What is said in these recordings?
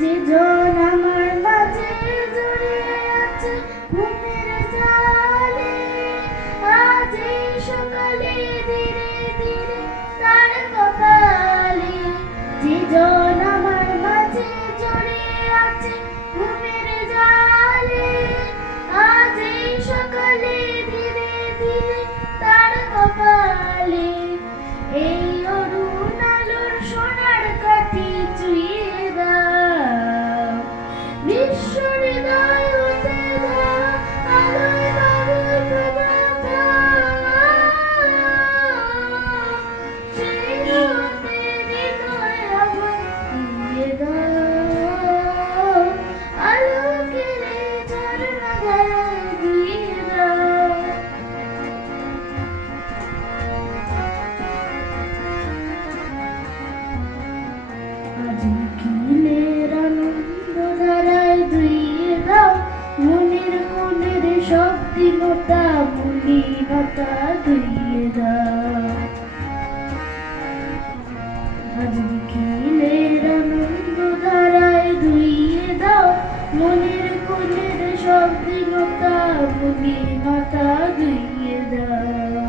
যে জন আমার মাঝে জড়িয়ে আছে ঘুমের জালে, আজ এই সকালে ধীরে ধীরে তার কপালে। যে জন আমার মাঝে জড়িয়ে আছে ঘুমের জালে, আজ এই সকালে ধীরে ধীরে তার কপালে। এই অরুণ আলোর সোনার কাঠি চুইয়ে দাও, বিশ্ব হৃদয় হতে দাও, আলোয় বাবুল প্রভাত সেই হতে হৃদয় আমার দিয়ে দাও, আলোকের ঝরনা ধারায় দিয়ে দাও। আজ নিখিলের আনন্দ ধারায় ধুইয়ে দাও, মনের কোণের সব দীনতা মলিনতা ধুইয়ে দাও। আজ নিখিলের আনন্দ ধারায় ধুইয়ে দাও, মনের কোণের সব দীনতা মলিনতা ধুইয়ে দাও।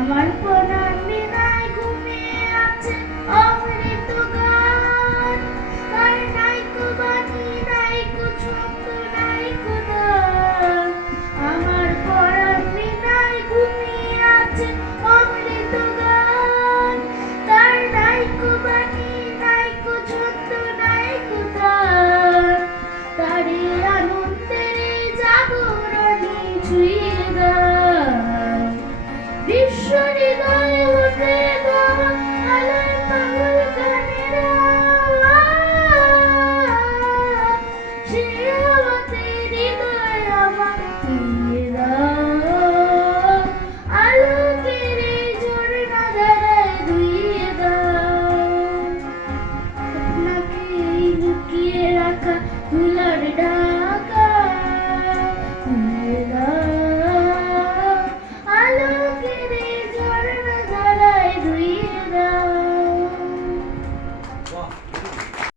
আমার